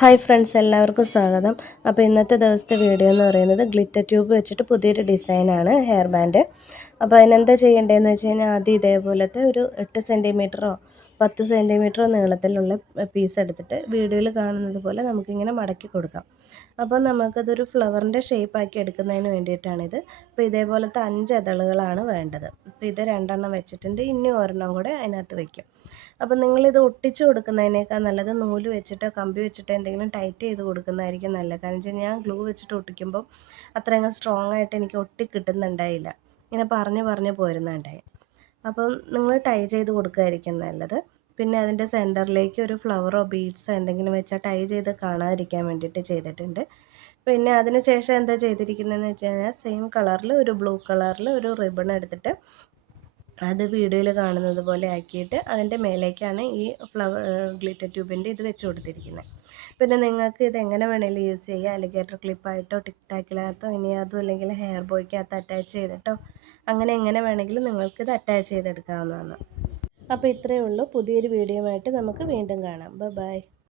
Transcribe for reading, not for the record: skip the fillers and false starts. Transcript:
Hi friends, എല്ലാവർക്കും സ്വാഗതം. അപ്പോൾ ഇന്നത്തെ ദിവസത്തെ വീഡിയോ എന്ന് പറയുന്നത് ഗ്ലിറ്റർ ട്യൂബ് വെച്ചിട്ട് പുതിയൊരു ഡിസൈനാണ് ഹെയർ ബാൻഡ്. അപ്പോൾ അതിനെന്താ ചെയ്യേണ്ടതെന്ന് വെച്ച് കഴിഞ്ഞാൽ ആദ്യം ഇതേപോലത്തെ ഒരു 8 സെൻറ്റിമീറ്ററോ 10 സെൻറ്റിമീറ്ററോ നീളത്തിലുള്ള പീസ് എടുത്തിട്ട് വീഡിയോയിൽ കാണുന്നത് പോലെ നമുക്കിങ്ങനെ മടക്കി കൊടുക്കാം. അപ്പോൾ നമുക്കതൊരു ഫ്ലവറിൻ്റെ ഷേപ്പാക്കി എടുക്കുന്നതിന് വേണ്ടിയിട്ടാണിത്. അപ്പോൾ ഇതേപോലത്തെ 5 ഇതളുകളാണ് വേണ്ടത്. അപ്പോൾ ഇത് 2 എണ്ണം വെച്ചിട്ടുണ്ട്, ഇനി ഒരെണ്ണം കൂടെ അതിനകത്ത് വയ്ക്കും. അപ്പം നിങ്ങളിത് ഒട്ടിച്ച് കൊടുക്കുന്നതിനേക്കാൾ നല്ലത് നൂല് വെച്ചിട്ടോ കമ്പി വെച്ചിട്ടോ എന്തെങ്കിലും ടൈറ്റ് ചെയ്ത് കൊടുക്കുന്നതായിരിക്കും നല്ലത്. കാരണം വെച്ചാൽ ഞാൻ ഗ്ലൂ വെച്ചിട്ട് ഒട്ടിക്കുമ്പോൾ അത്രയങ്ങ് സ്ട്രോങ് ആയിട്ട് എനിക്ക് ഒട്ടി കിട്ടുന്നുണ്ടായില്ല, ഇങ്ങനെ പറഞ്ഞ് പോരുന്നുണ്ടായി. അപ്പം നിങ്ങൾ ടൈ ചെയ്ത് കൊടുക്കുകയായിരിക്കും നല്ലത്. പിന്നെ അതിൻ്റെ സെൻറ്ററിലേക്ക് ഒരു ഫ്ലവറോ ബീഡ്സോ എന്തെങ്കിലും വെച്ചാൽ ടൈ ചെയ്ത് കാണാതിരിക്കാൻ വേണ്ടിയിട്ട് ചെയ്തിട്ടുണ്ട്. പിന്നെ അതിന് ശേഷം എന്താ ചെയ്തിരിക്കുന്നതെന്ന് വെച്ച് കഴിഞ്ഞാൽ സെയിം കളറിൽ ഒരു ബ്ലൂ കളറിൽ ഒരു റിബൺ എടുത്തിട്ട് അത് വീഡിയോയിൽ കാണുന്നത് പോലെ ആക്കിയിട്ട് അതിൻ്റെ മേലേക്കാണ് ഈ ഗ്ലിറ്റർ ട്യൂബിൻ്റെ ഇത് വെച്ച് കൊടുത്തിരിക്കുന്നത്. പിന്നെ നിങ്ങൾക്ക് ഇത് എങ്ങനെ വേണമെങ്കിലും യൂസ് ചെയ്യുക. അലിഗേറ്റർ ക്ലിപ്പായിട്ടോ ടിക് ടാക്കിനകത്തോ ഇനി അതും അല്ലെങ്കിൽ ഹെയർ ബോയ്ക്കകത്ത് അറ്റാച്ച് ചെയ്തിട്ടോ അങ്ങനെ എങ്ങനെ വേണമെങ്കിലും നിങ്ങൾക്കിത് അറ്റാച്ച് ചെയ്തെടുക്കാവുന്നതാണ്. അപ്പോൾ ഇത്രയേ ഉള്ളൂ. പുതിയൊരു വീഡിയോ ആയിട്ട് നമുക്ക് വീണ്ടും കാണാം. ബൈ.